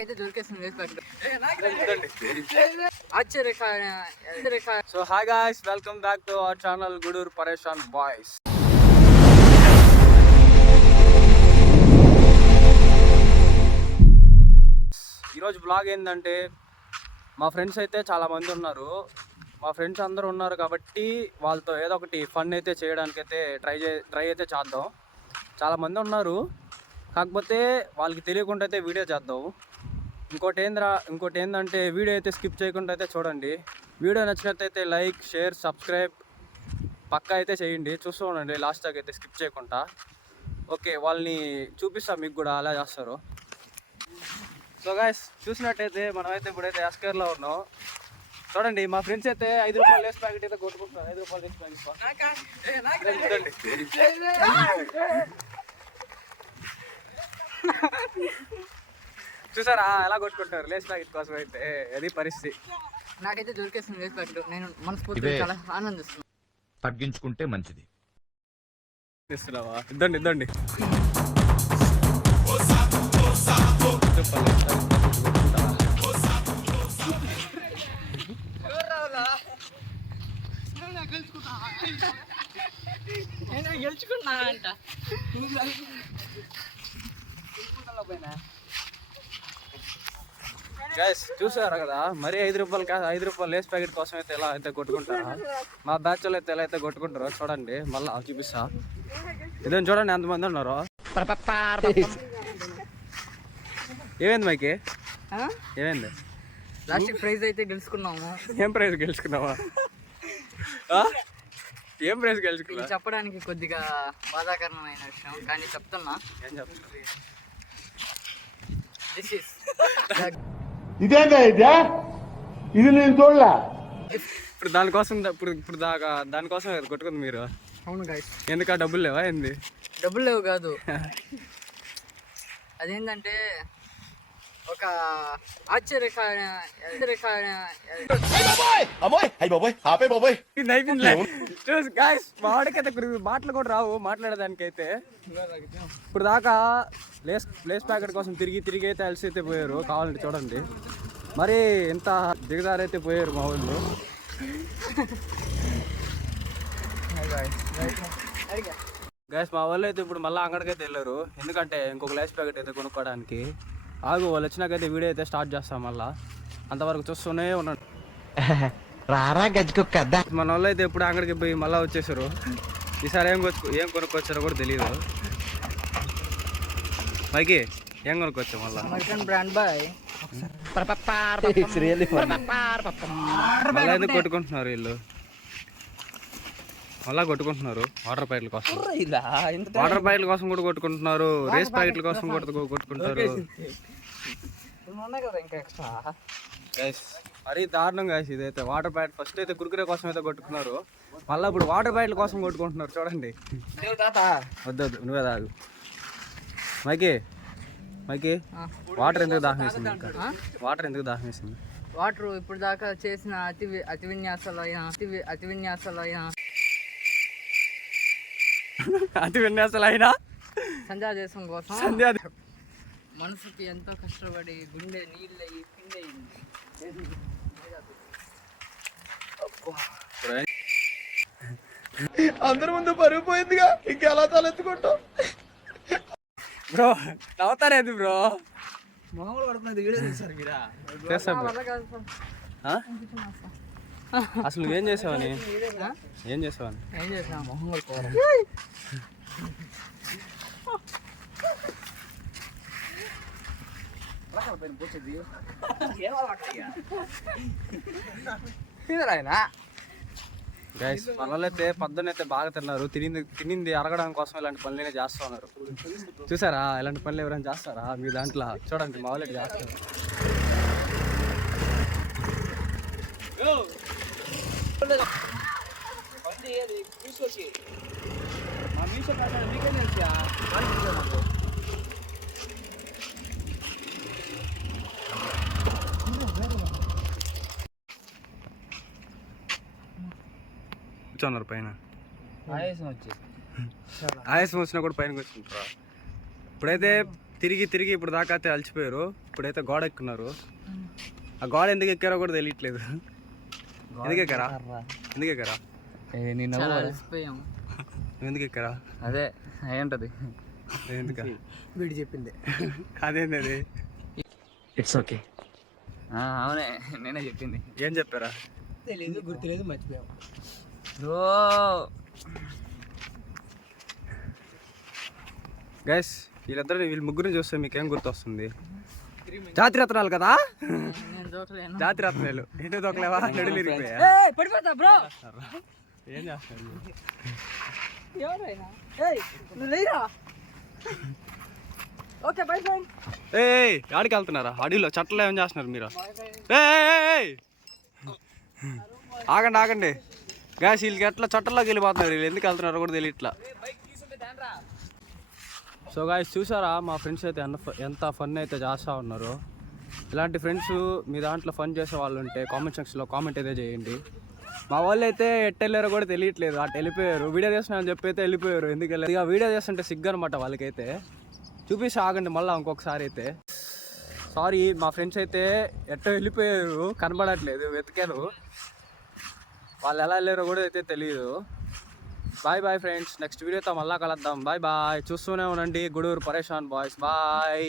అయితే దొరికేస్తుంది ఆశ్చర్యకర. So hi guys, welcome back to our channel Gudur పరేషాన్ boys. ఈరోజు బ్లాగ్ ఏంటంటే, మా ఫ్రెండ్స్ అయితే చాలామంది ఉన్నారు. మా ఫ్రెండ్స్ అందరూ ఉన్నారు కాబట్టి వాళ్ళతో ఏదో ఒకటి ఫన్ అయితే చేయడానికైతే ట్రై అయితే చేద్దాం. చాలామంది ఉన్నారు, కాకపోతే వాళ్ళకి తెలియకుండా అయితే వీడియో చేద్దాం. ఇంకోటి ఏంటంటే వీడియో అయితే స్కిప్ చేయకుండా అయితే చూడండి. వీడియో నచ్చినట్టయితే లైక్, షేర్, సబ్స్క్రైబ్ పక్కా అయితే చేయండి. చూస్తూ ఉండండి లాస్ట్ దాకా అయితే స్కిప్ చేయకుండా. ఓకే, వాళ్ళని చూపిస్తాం మీకు కూడా అలా చేస్తారు. సో గాయ్స్, చూసినట్టయితే మనమైతే ఇప్పుడైతే ఎస్కేర్లో ఉన్నాం. చూడండి, మా ఫ్రెండ్స్ అయితే 5 రూపాయలు లేస్ ప్యాకెట్ అయితే కొట్టుకుంటున్నారు. 5 రూపాయలు లేస్ ప్యాకెట్ చూసారా ఎలా కొట్టుకుంటారు లేస్ ప్యాకెట్ కోసం. అయితే అది పరిస్థితి. నాకైతే దొరికేస్తుంది లేస్ ప్యాకెట్. నేను మనస్ఫూర్తిగా చాలా ఆనందిస్తున్నాను. తగ్గించుకుంటే మంచిది. ఇస్తున్నావా? ఇద్దండి. గెలుచుకున్నా అంట. గైస్, చూసారా కదా, మరి 5 రూపాయలు లేస్ ప్యాకెట్ కోసం అయితే ఎలా అయితే కొట్టుకుంటారా. మా బ్యాచ్ వాళ్ళు అయితే ఎలా అయితే కొట్టుకుంటారో చూడండి. మళ్ళీ చూపిస్తా. ఇదని చూడండి ఎంతమంది ఉన్నారు. ఏమైంది మైకి? ఏమైంది? లాస్ట్ ప్రైజ్ అయితే గెలుచుకున్నాము. ఏం ప్రైజ్ గెలుచుకున్నావా? ఏం ప్రైజ్ గెలుచుకున్నా? చెప్పడానికి కొద్దిగా బాధాకరమైన విషయం, కానీ చెప్తున్నా. ఏం చెప్తున్నా? ఇది నేను చూడలే. ఇప్పుడు దానికోసం కొట్టుకుంది మీరు. అవును గాయ్. ఎందుకు డబ్బులు లేవా? ఏంది డబ్బులు లేవు కాదు, అదేంటంటే ఒక వాడికైతే మాటలు కూడా రావు మాట్లాడేదానికైతే. ఇప్పుడు దాకా లేస్ ప్యాకెట్ కోసం తిరిగి అయితే అలసి అయితే పోయారు. కావాలంటే చూడండి, మరి ఎంత దిగదారైతే పోయారు మా ఊళ్ళో. గైస్, మా వాళ్ళు అయితే ఇప్పుడు మళ్ళీ అంగడికైతే వెళ్ళారు. ఎందుకంటే ఇంకొక లేస్ ప్యాకెట్ అయితే కొనుక్కోవడానికి. ఆగు, వాళ్ళు వచ్చినాకైతే వీడియో అయితే స్టార్ట్ చేస్తాం. మళ్ళీ అంతవరకు చూస్తూనే ఉన్నాడు. మన వాళ్ళు అయితే ఇప్పుడు అంగడికి పోయి మళ్ళీ వచ్చేసారు. ఈసారి ఏం కొనుక్కొచ్చారో కూడా తెలియదు. మైకి, ఏం కొనుక్కొచ్చా మళ్ళీ? American brand bye. మళ్ళీ ఎందుకు కొట్టుకుంటున్నారు వీళ్ళు? మళ్ళా కొట్టుకుంటున్నారు వాటర్ ప్యాకెట్ల కోసం. వాటర్ ప్యాకెట్ల కోసం కూడా కొట్టుకుంటున్నారు. రేస్ ప్యాకెట్ల కోసం కూడా కొట్టుకుంటారు. మరీ దారుణం గాయస్ ఇదైతే. వాటర్ ప్యాకెట్ ఫస్ట్ అయితే కుర్కురే కోసం అయితే కొట్టుకున్నారు, మళ్ళీ ఇప్పుడు వాటర్ ప్యాకెట్ల కోసం కొట్టుకుంటున్నారు. చూడండి. వద్దు, నువ్వే తాగు. మైకి, వాటర్ ఎందుకు దాహం వేసింది? వాటర్ ఇప్పుడు దాకా చేసిన అతి విన్యాసాలైనా సంధ్యా దేశం కోసం మనసుకి ఎంతో కష్టపడి గుండె నీళ్ళయి పిండయింది. అందరి ముందు పరుగు పోయిందిగా, ఇంకెలా తలెత్తుకుంటాం? Bro నవ్వుతారేది bro? మామూలు పడుకున్నది వీడియో తీసారు మీరా? అసలు నువ్వేం చేసావని? ఏం చేసా మొహం కొడుకోవాలి. గైస్, పనులైతే పొద్దునైతే బాగా తిన్నారు. తినింది అరగడం కోసం ఇలాంటి పనులనే చేస్తూ ఉన్నారు. చూసారా, ఇలాంటి పనులు ఎవరైనా చేస్తారా మీ దాంట్లో? చూడండి, మా వాళ్ళు చేస్తారు. కూర్చున్నారు పైన. ఆయాసం వచ్చి ఆయాసం వచ్చినా కూడా పైన కూర్చుంటారా? ఇప్పుడైతే తిరిగి ఇప్పుడు దాకా అయితే అలసిపోయారు. ఇప్పుడైతే గోడ ఎక్కున్నారు. ఆ గోడ ఎందుకు ఎక్కారో కూడా తెలియట్లేదు. ఎందుకు ఎక్కారా చాలా అలసిపోయాం. ఎందుకు ఎక్కారా? అదే ఏంటది ఎందుక వీడు చెప్పింది అదేంది అది? It's okay. అవునే నేనే చెప్పింది. ఏం చెప్పారా? తెలీదు, గుర్తులేదు, మర్చిపోయాం. గైస్ వీళ్ళ ముగ్గురిని చూస్తే మీకేం గుర్తొస్తుంది? జాతి రత్నాలు కదా, నేను దూకలేను. జాతి రత్నాలు. ఏంటో దొక్కలేవా? నడులు ఇరిగిపోయా? పడిపోతా బ్రో. ఏం చేస్తారు? ఎవరైనా నువ్వు లేరా? Okay by friend. ఆడికి వెళ్తున్నారా? అడవిలో చట్టలో ఏం చేస్తున్నారు మీరు? ఆగండి గ్యాస్ వీళ్ళకి ఎట్లా చట్టంలోకి వెళ్ళిపోతున్నారు. వీళ్ళు ఎందుకు వెళ్తున్నారో కూడా తెలియట్లా. సో గాయస్ చూసారా, మా ఫ్రెండ్స్ అయితే ఎంత ఫన్ అయితే చేస్తూ ఉన్నారు. ఇలాంటి ఫ్రెండ్స్ మీ దాంట్లో ఫన్ చేసే వాళ్ళు ఉంటే కామెంట్ సెక్షన్లో కామెంట్ అయితే చేయండి. మా వాళ్ళు అయితే ఎట్టెళ్ళారో కూడా తెలియట్లేదు, అటు వెళ్ళిపోయారు. వీడియో చేస్తున్నాను చెప్పి అయితే వెళ్ళిపోయారు. ఎందుకు వెళ్ళారు? ఇక వీడియో చేస్తుంటే సిగ్గు అనమాట వాళ్ళకైతే. చూపిస్తే ఆగండి మళ్ళీ ఇంకొకసారి అయితే. సారీ, మా ఫ్రెండ్స్ అయితే ఎట్టో వెళ్ళిపోయారు, కనబడట్లేదు, వెతికారు. వాళ్ళు ఎలా వెళ్ళారో కూడా అయితే తెలియదు. బాయ్ ఫ్రెండ్స్, నెక్స్ట్ వీడియోతో మళ్ళా కలుద్దాం. బాయ్ చూస్తూనే ఉండండి గూడూరు పరేషాన్ బాయ్స్. బాయ్.